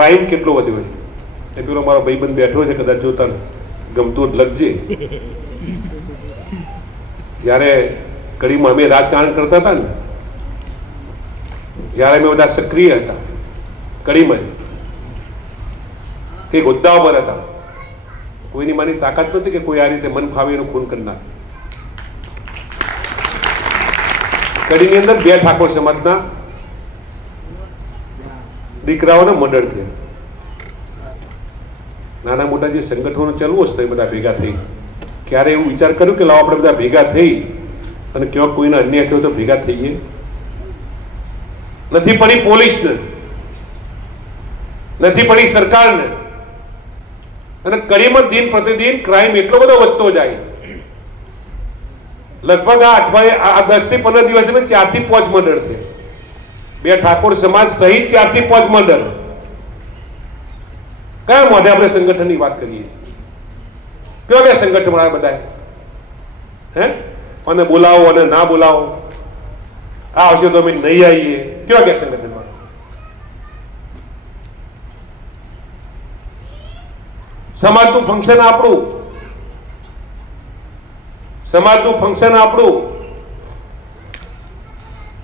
Crime કેટલો વધ્યો છે. એ પેલો મારો ભાઈબંધ બેઠો છે, કદાચ જોતા ને ગમતું જ લખજે. જ્યારે કડીમાં અમે રાજકારણ કરતા હતા ને, જ્યારે અમે બધા સક્રિય હતા કડીમાં, કંઈક હોદ્દા પર હતા, કોઈની માની તાકાત નથી કે કોઈ આ રીતે મન ફાવે એનું ખૂન કરી નાખે. કડીની અંદર 2 ઠાકોર સમાજના દીકરાઓના મર્ડર થયા. નાના મોટા જે સંગઠનો ચાલવું હશે એ બધા ભેગા થઈ ક્યારે એવું વિચાર કર્યું કે લાવો આપણે બધા ભેગા થઈ અને ક્યાંક કોઈને અન્યાય થયો તો ભેગા થઈએ? નથી પડી પોલીસને, નથી પડી સરકારને, અને કડીમાં દિન પ્રતિદિન ક્રાઇમ એટલો બધો વધતો જાય. લગભગ આ અઠવાડિયે આ 10 થી 15 દિવસમાં 4 થી 5 મર્ડર થયા. 2 ઠાકોર સમાજ સહિત 4 થી 5 મર્ડર. કયા મોઢે આપણે સંગઠનની વાત કરીએ છીએ? કયો કે સંગઠન વાળા બધા હે અને બોલાવો અને ના બોલાવો, આ આવશે તો અમે નહીં આવીએ, કયો કે સંગઠન વાળા? સમાજનું ફંક્શન આપણું, સમાજનું ફંક્શન આપણું,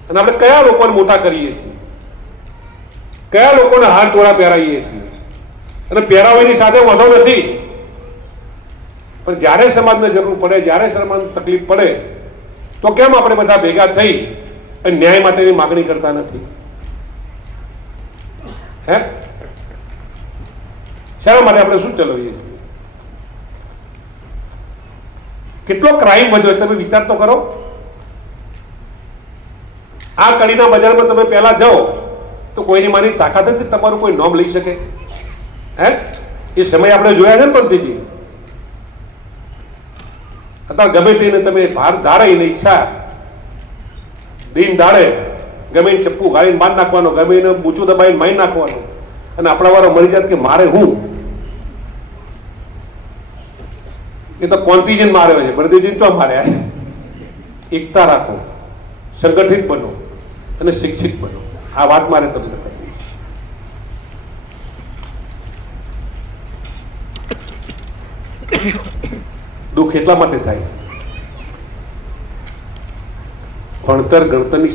અને આપણે કયા લોકોને મોટા કરીએ છીએ, કયા લોકોને હાથ ટોળા પહેરાવીએ છીએ. અને પહેરાવાની સાથે વાંધો નથી, પણ જ્યારે સમાજને જરૂર પડે, જ્યારે સમાજને તકલીફ પડે તો કેમ આપણે બધા ભેગા થઈ અને ન્યાય માટેની માગણી કરતા નથી? હે શા માટે આપણે શું ચલાવીએ છીએ? કેટલો ક્રાઇમ વધ્યો તમે વિચાર તો કરો. આ કડીના બજારમાં તમે પહેલા જાઓ તો કોઈની માની તાકાત નથી તમારું કોઈ નોમ લઈ શકે? હે એ સમય આપણે જોયા છે ને પંથીજી. અત્યારે ગમે તેને તમે ભાર ધારે ને ઈચ્છા દિન દાડે ગમે એને ચપ્પુ ગાળીને માર નાખવાનો, ગમે એને બૂચું દબાવીને મારી નાખવાનો, અને આપણા વાળો મરી જાત કે મારે હું. એ તો કોંતીજીને મારે છે, બળદેવજીને તો મારે. એકતા રાખો, સંગઠિત બનો અને શિક્ષિત બનો. આ વાત મારે તમને કરવી. દુઃખ એટલા માટે થાય ભણતર ગણતરની